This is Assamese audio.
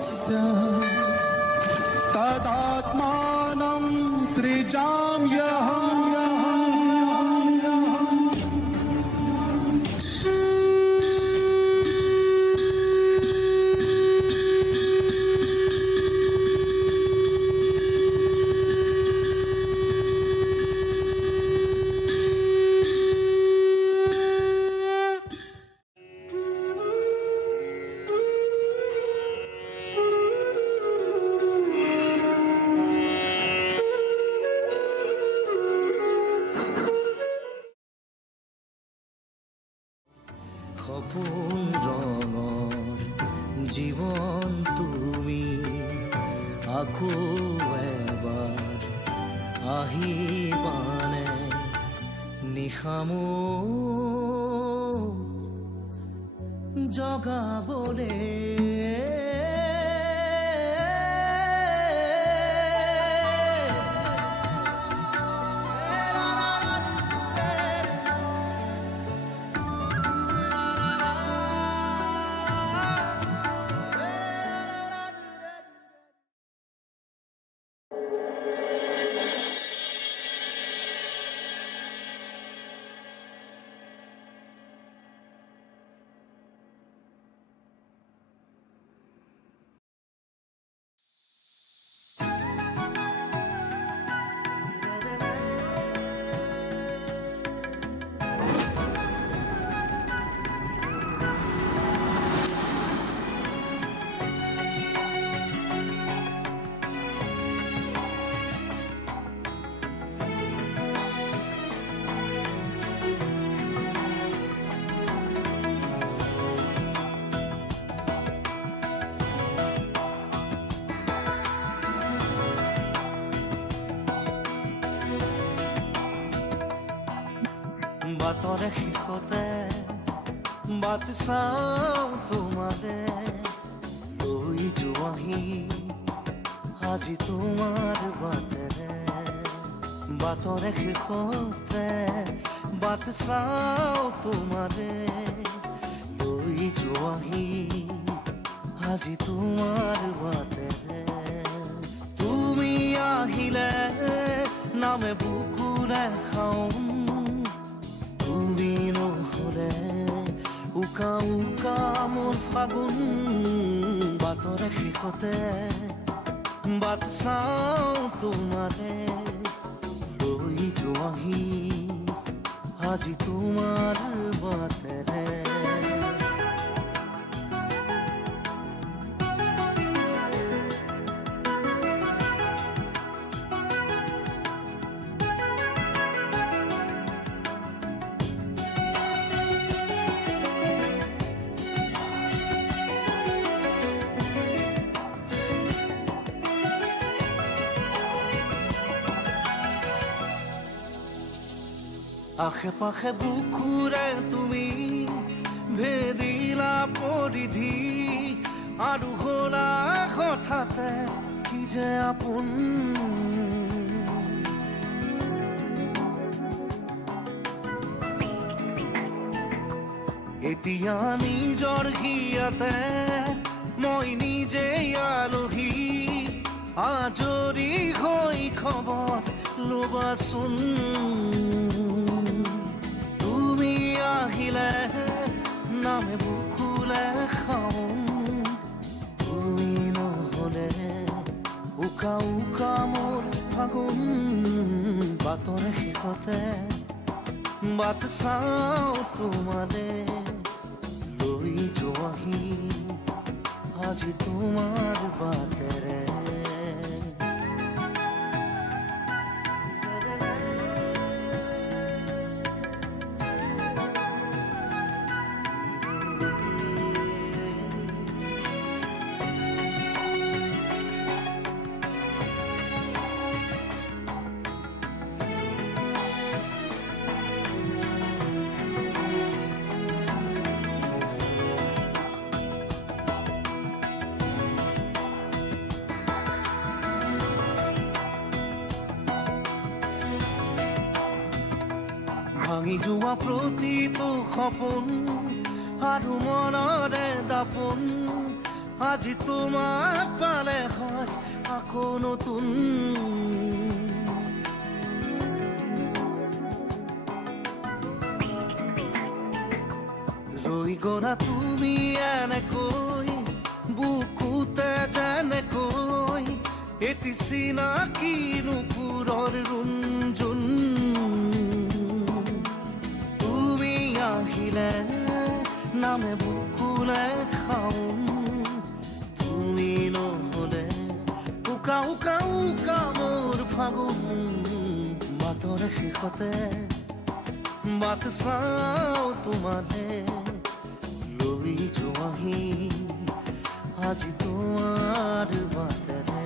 तस्य तदात्मानं सृजाम्यहम् সপোন ৰঙৰ জীৱন তুমি আকৌ এবাৰ আহিবানে নিশামো জগাবলে বাটৰে শেষতে বাট চাওঁ তোমাৰে লৈ যোৱাহি আজি তোমাৰ বাটেৰে বাটৰে শেষতে বাট চাওঁ তোমাৰে লৈ যোৱাহি আজি তোমাৰ বাটেৰে তুমি আহিলে নামে বুকুৰে খাওঁ তুমি নহ'লে উকা উকা মোৰ ফাগুন বাটৰে শেষতে বাট চাওঁ তোমাৰে লৈ যোৱাহি আজি তোমাৰ বাটেৰে আশে পাশে বুকুৰে তুমি ভেদিলা পৰিধি আৰু হ'লা হঠাতে কি যে আপোন এতিয়া নিজৰ হিয়াতে মই নিজে আলহী আজৰি হৈ খবৰ ল'বাচোন তুমি আহিলে নামে বুকুলে খাওঁ তুমি নহ'লে উকা উকা মোৰ ফাগুন বাটৰে শেষতে বাট চাওঁ তোমাৰে লৈ যোৱাহি আজি তোমাৰ বাটেৰে ভাঙি যোৱা প্ৰতিটো সপোন আৰু মনৰে দাপোন আজি তোমাক পালে হয় আকৌ নতুন ৰৈ গলা তুমি এনেকৈ বুকুতে যেনেকৈ এটি চিনাকি নুপুৰৰ ৰুণজুন তুমি আহিলে নামে বুকুলে খাওঁ তুমি নহলে উকা উকা উকা মোৰ ফাগুন মাতৰে শেষতে বাট চাওঁ তোমালে লৈ যোৱাহি আজি তোমাৰ বাটেৰে